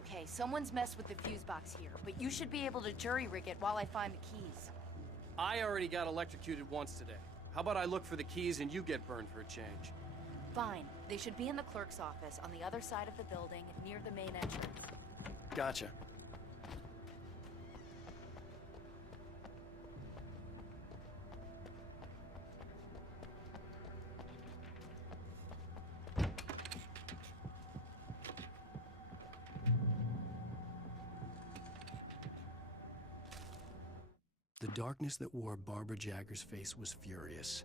Okay, someone's messed with the fuse box here, but you should be able to jury-rig it while I find the keys. I already got electrocuted once today. How about I look for the keys and you get burned for a change? Fine. They should be in the clerk's office on the other side of the building, near the main entrance. Gotcha. The darkness that wore Barbara Jagger's face was furious.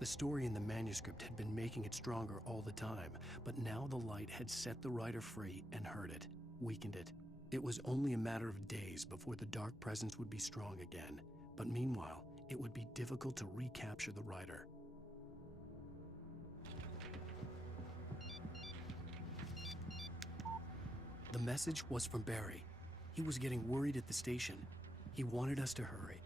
The story in the manuscript had been making it stronger all the time, but now the light had set the writer free and hurt it, weakened it. It was only a matter of days before the dark presence would be strong again, but meanwhile, it would be difficult to recapture the writer. The message was from Barry. He was getting worried at the station. He wanted us to hurry.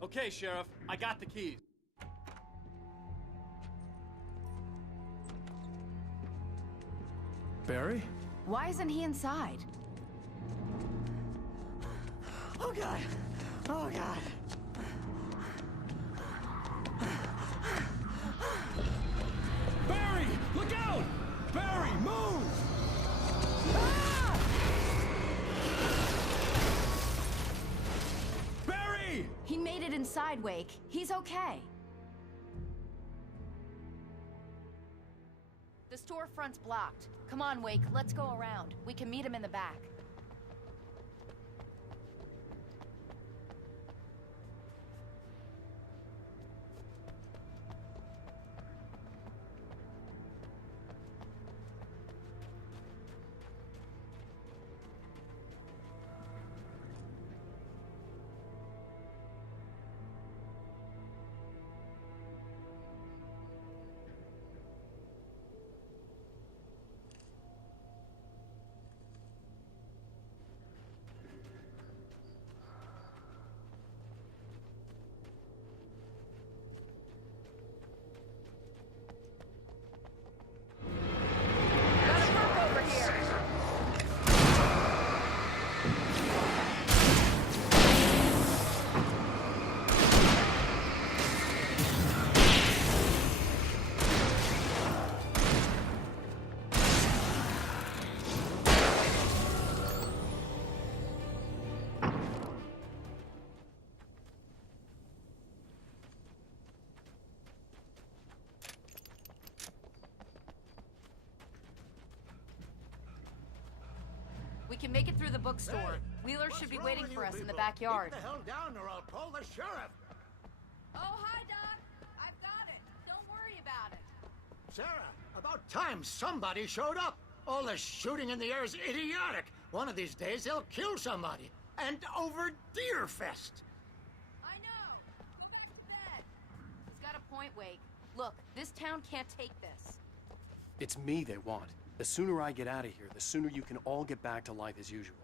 Okay, Sheriff, I got the keys. Barry? Why isn't he inside? Oh God! Oh God! Barry! Look out! Barry, move! Barry! He made it inside, Wake. He's okay. The storefront's blocked. Come on, Wake, let's go around. We can meet him in the back. We can make it through the bookstore. Hey, Wheeler should be waiting for us in the people? backyard. Keep the hell down or I'll call the sheriff. Oh, hi, Doc. I've got it. Don't worry about it. Sarah, about time somebody showed up. All this shooting in the air is idiotic. One of these days they'll kill somebody. And over Deerfest. I know. Bet. He's got a point, Wake. Look, this town can't take this. It's me they want. The sooner I get out of here, the sooner you can all get back to life as usual.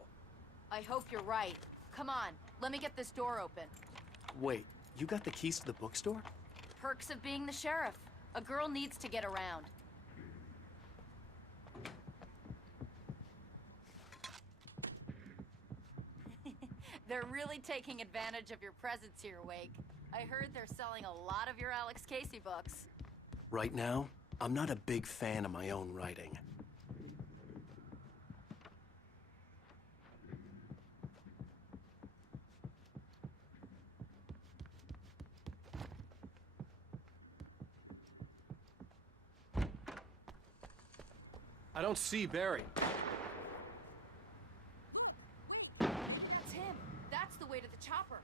I hope you're right. Come on, let me get this door open. Wait, you got the keys to the bookstore? Perks of being the sheriff. A girl needs to get around. They're really taking advantage of your presence here, Wake. I heard they're selling a lot of your Alex Casey books. Right now, I'm not a big fan of my own writing. don't see Barry. That's him. That's the way to the chopper.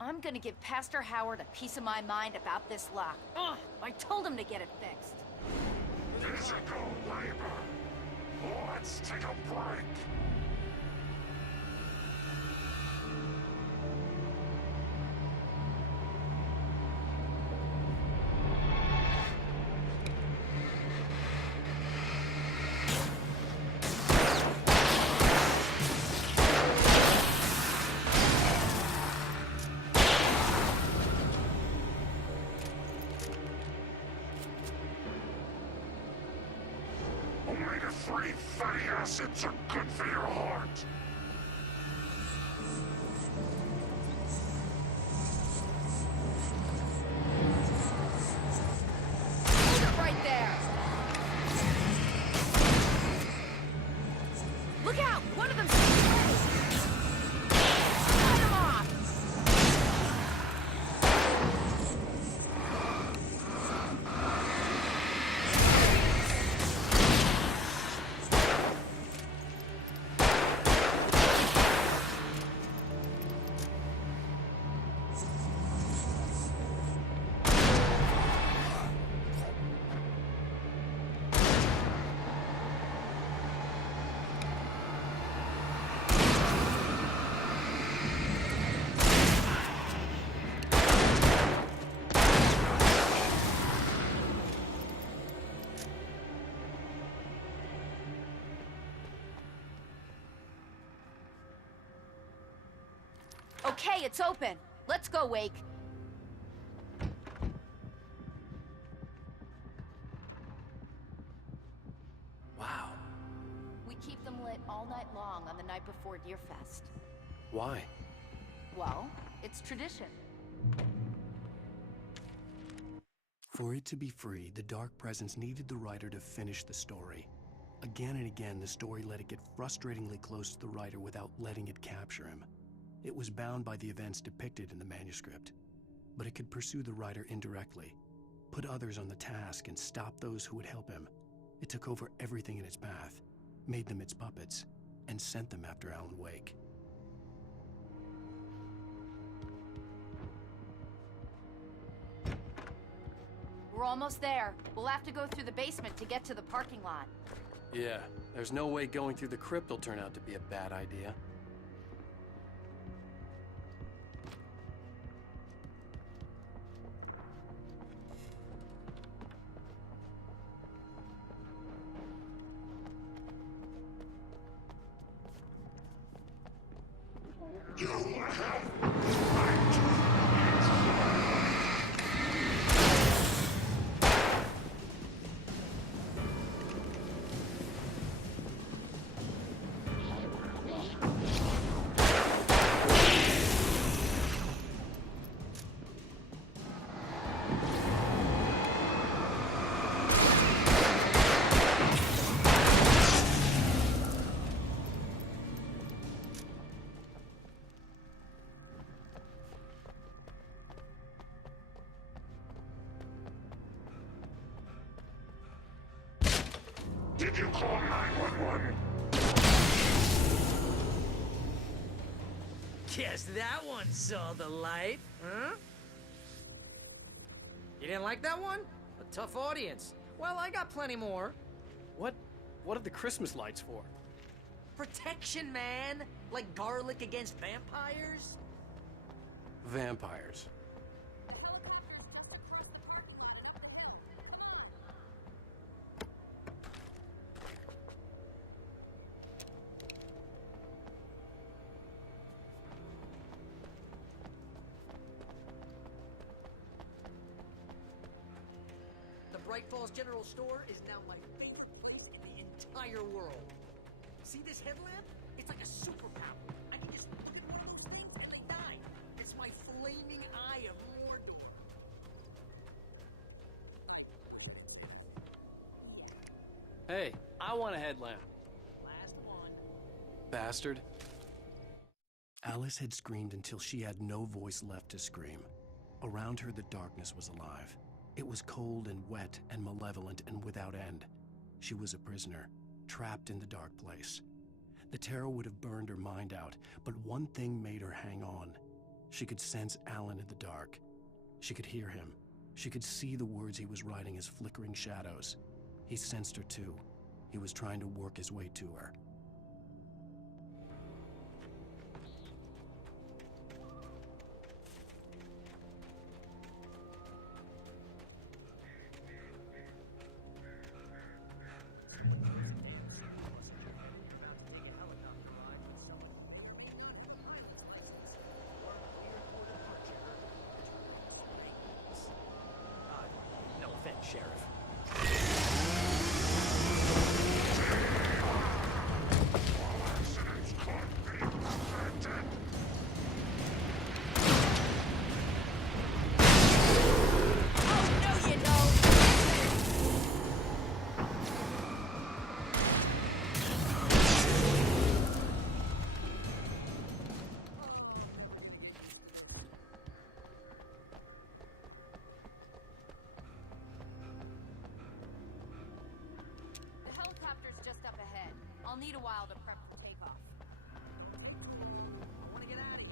I'm gonna give Pastor Howard a piece of my mind about this lock. Ugh, I told him to get it fixed. Physical labor. Let's take a break. Omega-3 fatty acids are good for your heart. Hold it right there. Look out! One of them's away. Cut him off. Okay, it's open. Let's go, Wake. Wow. We keep them lit all night long on the night before Deerfest. Why? Well, it's tradition. For it to be free, the Dark Presence needed the writer to finish the story. Again and again, the story let it get frustratingly close to the writer without letting it capture him. It was bound by the events depicted in the manuscript, but it could pursue the writer indirectly, put others on the task, and stop those who would help him. It took over everything in its path, made them its puppets, and sent them after Alan Wake. We're almost there. We'll have to go through the basement to get to the parking lot. Yeah, there's no way going through the crypt will turn out to be a bad idea. You have right. Did you call 911? Guess that one saw the light, huh? You didn't like that one? A tough audience. Well, I got plenty more. What are the Christmas lights for? Protection, man! Like garlic against vampires? Vampires. The Bright Falls General Store is now my favorite place in the entire world. See this headlamp? It's like a superpower. I can just look at one of those things and they die. It's my flaming eye of Mordor. Hey, I want a headlamp. Last one. Bastard. Alice had screamed until she had no voice left to scream. Around her, the darkness was alive. It was cold and wet and malevolent and without end. She was a prisoner, trapped in the dark place. The terror would have burned her mind out, but one thing made her hang on. She could sense Alan in the dark. She could hear him. She could see the words he was writing as flickering shadows. He sensed her too. He was trying to work his way to her. No offense, Sheriff. Accidents could be prevented. Oh, no, you don't! The helicopter's just up ahead. I'll need a while to prep for takeoff. I want to get out of here.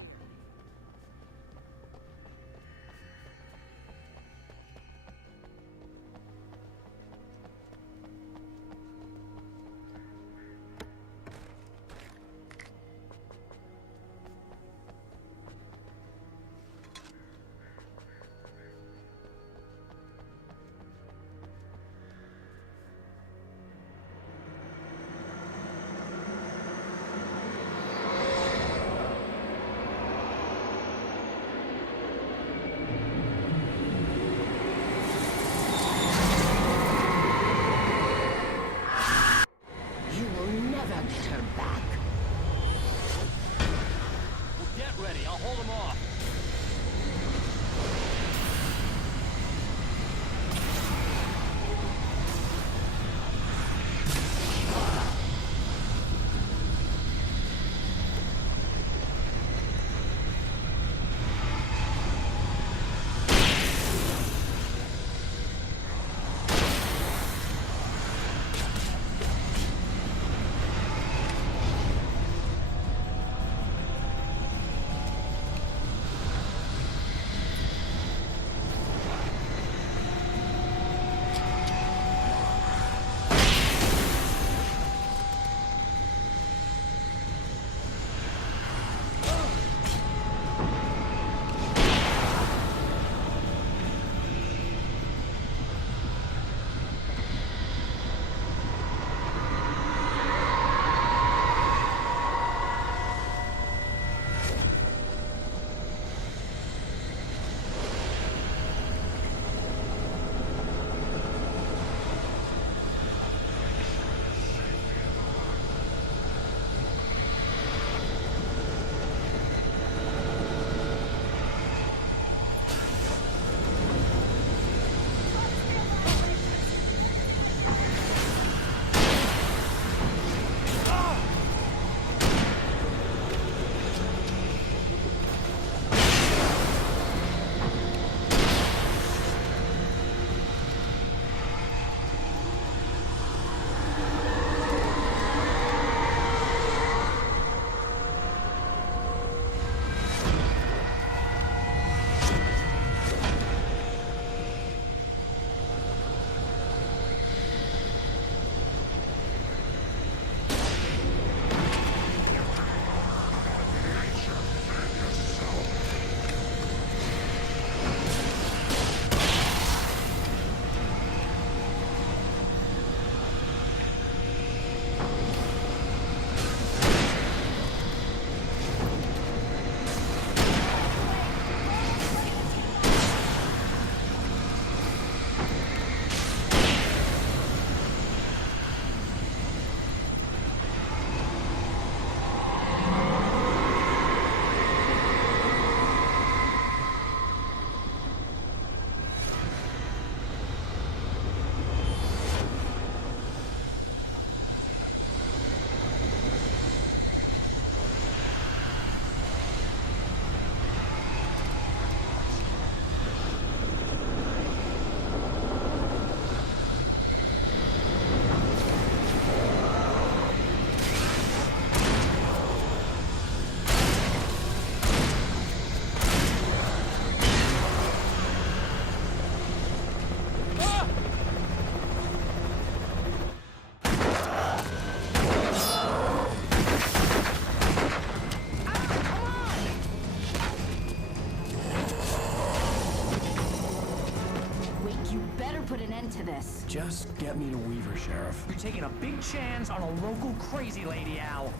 put an end to this. Just get me to Weaver, Sheriff. You're taking a big chance on a local crazy lady, Al.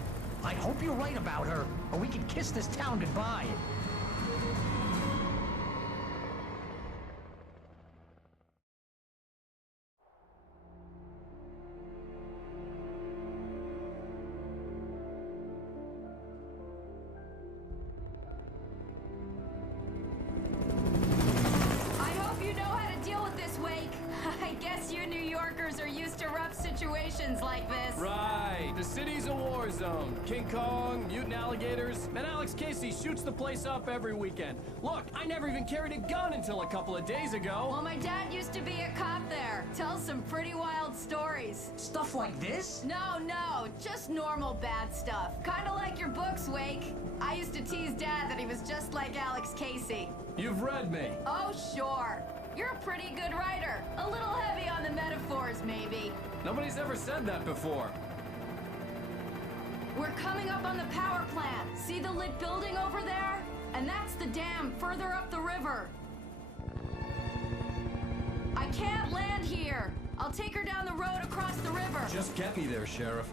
I hope you're right about her, or we can kiss this town goodbye. Situations like this. Right. The city's a war zone. King Kong, mutant alligators, and Alex Casey shoots the place up every weekend. Look, I never even carried a gun until a couple of days ago. Well, my dad used to be a cop there. Tells some pretty wild stories. Stuff like this? No, just normal bad stuff. Kinda like your books, Wake. I used to tease Dad that he was just like Alex Casey. You've read me. Oh, sure. You're a pretty good writer. A little heavy on the metaphors, maybe. Nobody's ever said that before. We're coming up on the power plant. See the lit building over there? And that's the dam further up the river. I can't land here. I'll take her down the road across the river. Just get me there, Sheriff.